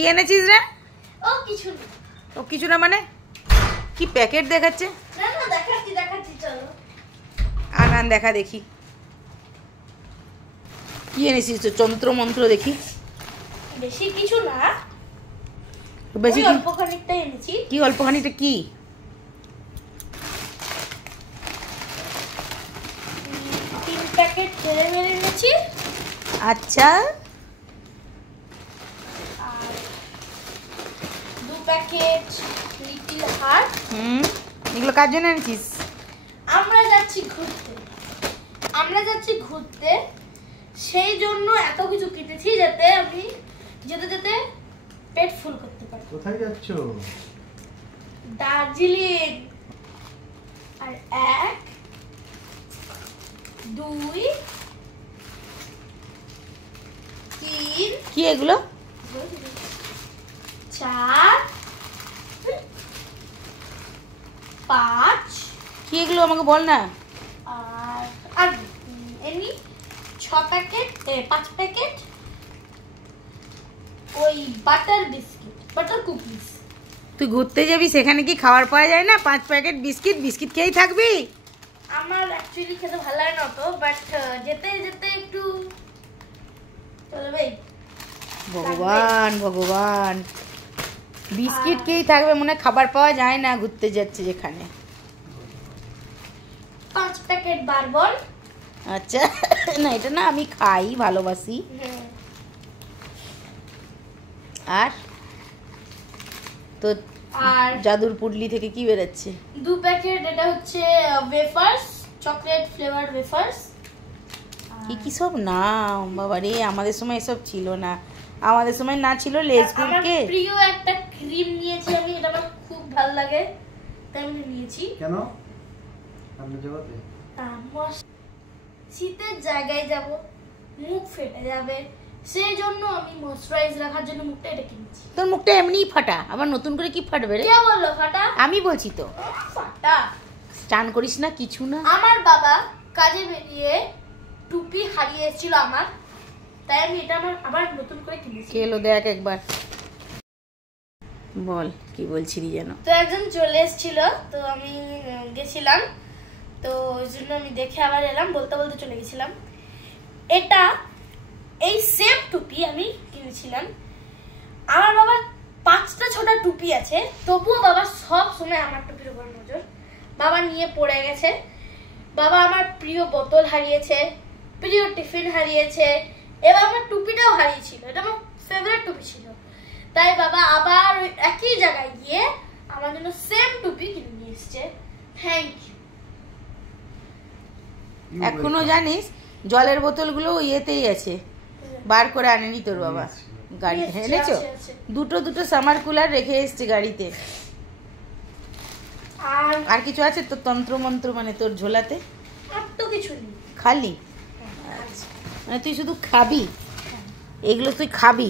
কি এনেছিস রে? ও কিছু না। ও কিছু না মানে কি প্যাকেট দেখাচ্ছে? না না দেখাচ্ছি চলো। আনান দেখা দেখি কি এনেছিস তো যন্ত্র মন্ত্র দেখি। বেশি কিছু না, বেশি কি? অল্প খানিকটা এনেছি। কি অল্প খানিকটা কি? 3 প্যাকেট ক্যারামেল এনেছি। আচ্ছা, আর 2 প্যাকেট লিটল হার্ট। এগুলো কার জন্য এনেছিস? আমরা যাচ্ছি ঘুরতে, সেই জন্য এত কিছু কিনেছি যাতে আমি যেতে যেতে পেট ফুল করতে পারি। কোথায় যাচ্ছ? দার্জিলিং। আর 1 2 3 কি এগুলো? 4 5 কি এগুলো আমাকে বল না। আর এমনি 6 প্যাকেট 5 প্যাকেট ওই বাটার কুকিজ। তুই ঘুরতে যাবি, সেখানে কি খাবার পাওয়া যায় না? 5 প্যাকেট বিস্কিট খেয়েই থাকবি? আমার অ্যাকচুয়ালি খেতে ভালো লাগে না তো, বাট যেতে যেতে একটু চলবে। ভগবান ভগবান, বিস্কিট খেয়েই থাকবে মনে হয়, খাবার পাওয়া যায় না ঘুরতে যাচ্ছে যেখানে। 5 প্যাকেট বারবন। আচ্ছা না, এটা না আমি খাই, ভালোবাসি। আর তো আর জাদুর পুডলি থেকে কি বেরোচ্ছে? 2 প্যাকেট এটা হচ্ছে ওয়েফার্স, চকলেট ফ্লেভার ওয়েফার্স। কি কি সব নাম বাবা রে, আমাদের সময় এসব ছিল না। আমাদের সময় না ছিল লেজ আমার কুরকে। প্রিয় একটা ক্রিম নিয়েছি আমি, এটা আমার খুব ভালো লাগে তাই আমি নিয়েছি। কেন? আমরা জগতে শীতের জায়গায় যাব, মুখ ফেটে যাবে, সেই জন্য আমি ময়শ্চারাইজ রাখার জন্য মুখটা এটা কিনেছি। তোর মুখটা এমনিই ফাটা, আবার নতুন করে কি ফাটবে রে? কে বললো ফাটা? আমি বলছি তো। ফাটা? স্টান করিস না, কিছু না। আমার বাবা কাজে বেরিয়ে টুপি হারিয়ে এসেছিল আমার, তাই আমি এটা আবার নতুন করে কিনেছি। খেলো দেখ একবার, বল কি বলছিলি যেন। তো একজন চলে এসেছিল, তো আমি গেছিলাম, তো ওই জন্য আমি দেখে আবার এলাম, বলতে বলতে চলে গেছিলাম। এটা এই সেম টুপি আমি কিনেছিলাম। আমার বাবার 5টা 6টা টুপি আছে, তবুও বাবা সব সময় আমার টুপির উপর নজর। বাবা নিয়ে পড়ে গেছে। বাবা আমার প্রিয় বোতল হারিয়েছে, প্রিয় টিফিন হারিয়েছে, এবার আমার টুপিটাও হারিয়েছিল। এটা আমার ফেভারিট টুপি ছিল, তাই বাবা আবার ওই একই জায়গায় গিয়ে আমার জন্য সেম টুপি কিনে নিয়ে এসেছে। Thank you. এখনো জানিস জলের বোতলগুলো ইয়েতেই আছে, বার করে আনেনি তোর বাবা গাড়িতে। এনেছো? দুটো সামার কুলার রেখে এসছে গাড়িতে। আর কিছু আছে তোর তন্ত্র মন্ত্র, মানে তোর ঝোলাতে? আর তো কিছু নেই, খালি? আচ্ছা, মানে তুই শুধু খাবি এগুলো, তুই খাবি?